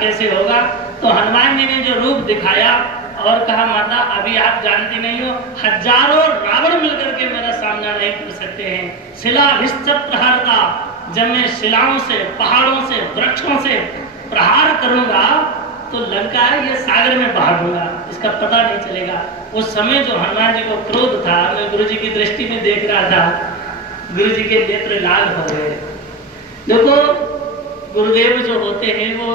कैसे होगा। तो हनुमान जी ने जो रूप दिखाया और कहा माता अभी आप जानती नहीं हो, हजारों रावण मिलकर के मेरा सामना नहीं कर सकते हैं। शिला विश्चत्रहर्ता, जब मैं शिलाओं से, पहाड़ों से, वृक्षों से प्रहार करूंगा तो लंका ये सागर में बहा दूंगा, इसका पता नहीं चलेगा। उस समय जो हनुमान जी को क्रोध था, मैं गुरु जी की दृष्टि में देख रहा था, गुरु जी के नेत्र लाल हो गए। देखो गुरुदेव जो होते हैं वो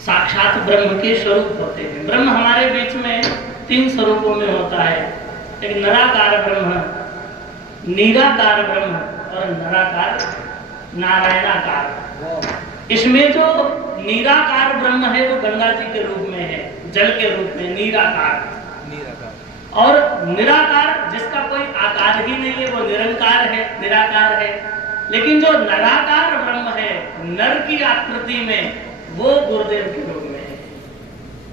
साक्षात ब्रह्म के स्वरूप होते हैं। ब्रह्म हमारे बीच में 3 स्वरूपों में होता है, एक निराकार ब्रह्म, निराकार ब्रह्म और निराकार नारायणाकार। इसमें जो निराकार ब्रह्म है वो गंगा जी के रूप में है, जल के रूप में निराकार। और निराकार जिसका कोई आकार ही नहीं है वो निरंकार है, निराकार है। लेकिन जो निराकार ब्रह्म है नर की आकृति में, वो गुरुदेव के रूप में है।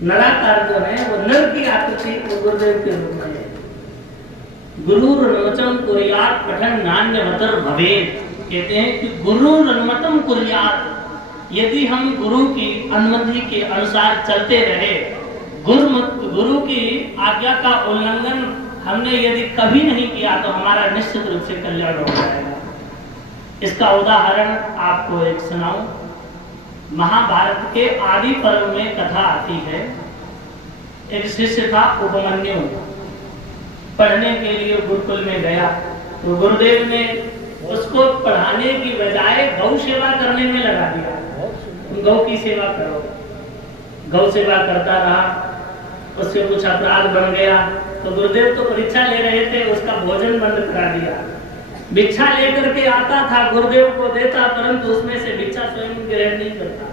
निराकार जो है वो नर की आकृति, वो गुरुदेव के रूप में है। गुरुर्नवचम कुर्यात् पठन नान्यवतर भवेत्, कहते हैं कि गुरुर्नवचम कुर्यात्, यदि हम गुरु की अनुमति के अनुसार चलते रहे, गुरु की आज्ञा का उल्लंघन हमने यदि कभी नहीं किया तो हमारा निश्चित रूप से कल्याण हो जाएगा। इसका उदाहरण आपको एक सुनाऊं। महाभारत के आदि पर्व में कथा आती है, एक शिष्य था उपमन्यु, पढ़ने के लिए गुरुकुल में गया तो गुरुदेव ने उसको पढ़ाने की बजाय गौ सेवा करने में लगा दिया। गौ की सेवा करो। गौ सेवा करता रहा, उससे कुछ अपराध बन गया तो गुरुदेव तो परीक्षा ले रहे थे, उसका भोजन बंद करा दिया। भिक्षा लेकर के आता था, गुरुदेव को देता, परंतु उसमें से भिक्षा स्वयं ग्रहण नहीं करता।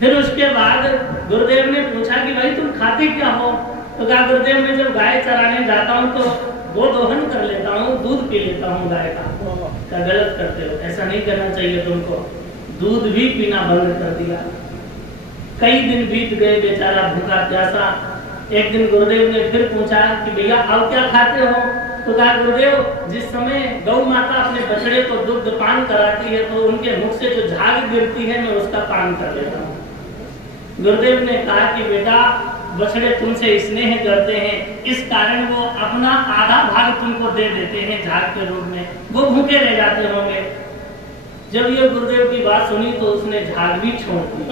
फिर उसके बाद गुरुदेव ने पूछा कि भाई तुम खाते क्या हो? तो कहा गुरुदेव मैं जब गाय चराने जाता हूँ तो वो दोहन कर लेता हूँ, दूध पी लेता हूँ गाय का। गलत करते हो, ऐसा नहीं करना चाहिए तुमको। दूध भी पीना बंद कर दिया। कई दिन बीत गए, बेचारा भूखा प्यासा। एक दिन गुरुदेव ने फिर पूछा कि भैया अब क्या खाते हो? तो कहा गुरुदेव जिस समय गौ माता अपने बछड़े को दुग्ध पान कराती है तो उनके मुख से जो झाग गिरती है मैं उसका पान कर लेता हूँ। गुरुदेव ने कहा कि बेटा बछड़े तुमसे स्नेह करते हैं, इस कारण वो अपना आधा भाग तुमको दे देते हैं झाग के रूप में, वो भूखे रह जाते होंगे। जब ये गुरुदेव की बात सुनी तो उसने झाग भी छोड़ दी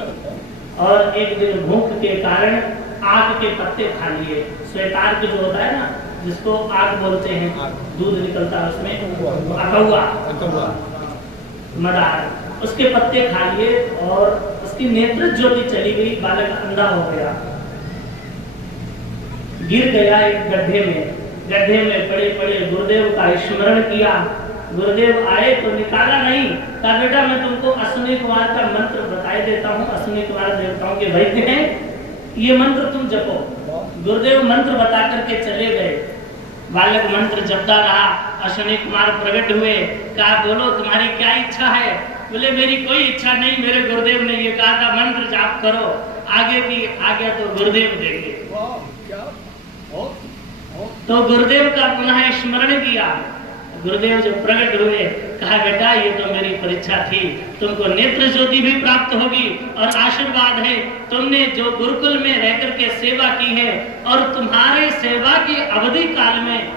और एक दिन भूख के कारण आग के पत्ते खा लिए। श्वेतार के जो होता है ना, जिसको आग बोलते हैं, दूध निकलता है उसमें, अकौआ मदार, उसके पत्ते खा लिए और उसकी नेत्र ज्योति चली गई, बालक अंधा हो गया, गिर गया एक गड्ढे में। गड्ढे में पड़े पड़े गुरुदेव का स्मरण किया। गुरुदेव आए तो निकाला नहीं, कहा बेटा मैं तुमको अश्विनी कुमार का मंत्र बताए देता हूँ, अश्विनी कुमार देवताओं के वैद्य हैं, ये मंत्र तुम जपो। गुरुदेव मंत्र बता करके चले गए। बालक मंत्र जपता रहा। अश्विनी कुमार प्रकट हुए, कहा बोलो तुम्हारी क्या इच्छा है? बोले मेरी कोई इच्छा नहीं, मेरे गुरुदेव ने ये कहा था मंत्र जाप करो, आगे की आज्ञा तो गुरुदेव देंगे। तो गुरुदेव का पुनः स्मरण किया। गुरुदेव जब प्रकट हुए, कहा बेटा ये तो मेरी परीक्षा थी, तुमको नेत्र ज्योति भी प्राप्त होगी और आशीर्वाद है, तुमने जो गुरुकुल में रहकर के सेवा की है और तुम्हारे सेवा की अवधि काल में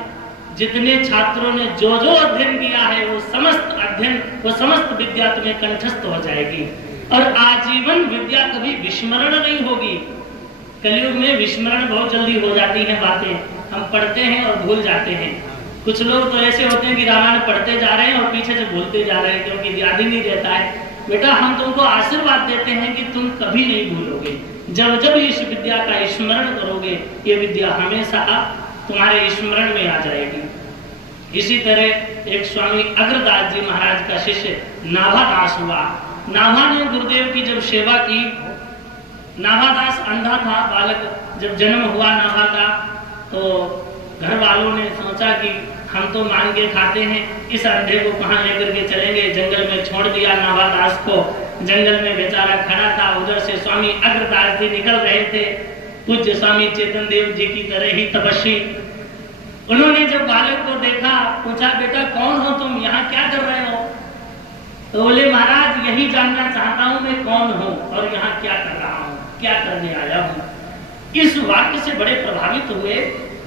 जितने छात्रों ने जो जो अध्ययन किया है वो समस्त अध्ययन, वो समस्त विद्या तुम्हें कंठस्थ हो जाएगी और आजीवन विद्या कभी विस्मरण नहीं होगी। कलयुग में विस्मरण बहुत जल्दी हो जाती है बातें, हम पढ़ते हैं और भूल जाते हैं। कुछ लोग तो ऐसे होते हैं कि रामायण पढ़ते जा रहे हैं और पीछे से भूलते जा रहे हैं क्योंकि याद ही नहीं रहता है। बेटा हम तुमको आशीर्वाद देते हैं कि तुम कभी नहीं भूलोगे, जब जब इस विद्या का स्मरण करोगे ये विद्या हमेशा तुम्हारे स्मरण में आ जाएगी। इसी तरह एक स्वामी अग्रदास जी महाराज का शिष्य नाभादास हुआ। नाभा ने गुरुदेव की जब सेवा की, नाभादास अंधा था बालक, जब जन्म हुआ नाभा का तो घर वालों ने सोचा कि हम तो मांग के खाते हैं, इस अंधे को कहाँ लेकर के चलेंगे, जंगल में छोड़ दिया नाभादास को। जंगल में बेचारा खड़ा था, उधर से स्वामी अग्रदास जी निकल रहे थे, पूज्य स्वामी चेतन देव जी की तरह ही तपस्वी। उन्होंने जब बालक को देखा, पूछा बेटा कौन हो तुम, यहाँ क्या कर रहे हो? तो बोले महाराज यही जानना चाहता हूं मैं कौन हूं और यहाँ क्या कर रहा हूं, क्या करने आया हूं। इस वाक्य से बड़े प्रभावित हुए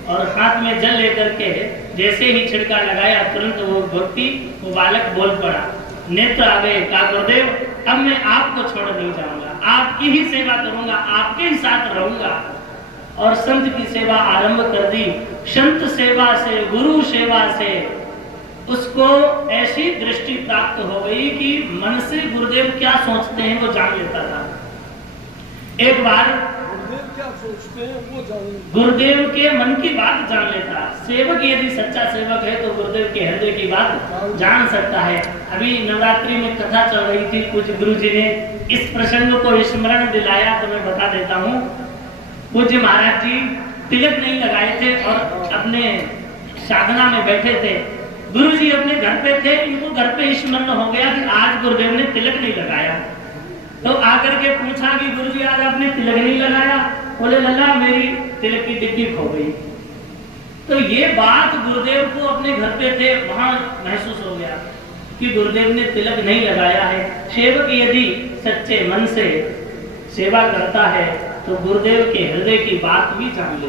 और हाथ में जल लेकर के जैसे ही छिड़का लगाया तुरंत वो बालक बोल पड़ा, नेत्र आ गए। कहा गुरुदेव अब मैं आपको छोड़ नहीं जाऊंगा, आपकी ही सेवा करूंगा, आपके ही साथ रहूंगा। और संत की सेवा आरंभ कर दी। संत सेवा से, गुरु सेवा से उसको ऐसी दृष्टि प्राप्त हो गई कि मन से गुरुदेव क्या सोचते हैं वो जान लेता था। एक बार क्या सोचते हैं वो जान, गुरुदेव के मन की बात जान लेता। सेवक यदि सच्चा सेवक है तो गुरुदेव के हृदय की बात जान सकता है। अभी नवरात्रि में कथा चल रही थी, कुछ गुरु जी ने इस प्रसंग को स्मरण दिलाया तो मैं बता देता हूँ। पूज्य महाराज जी तिलक नहीं लगाए थे और अपने साधना में बैठे थे। गुरु जी अपने घर पे थे, इनको घर पे स्मरण हो गया कि आज गुरुदेव ने तिलक नहीं लगाया। तो आकर के पूछा कि गुरुजी आज आपने तिलक नहीं लगाया? बोले लल्ला मेरी तिलक की डिब्बी खो गई। तो ये बात गुरुदेव को अपने घर पे थे वहां महसूस हो गया कि गुरुदेव ने तिलक नहीं लगाया है। सेवक यदि सच्चे मन से सेवा करता है तो गुरुदेव के हृदय की बात भी जान लेता है।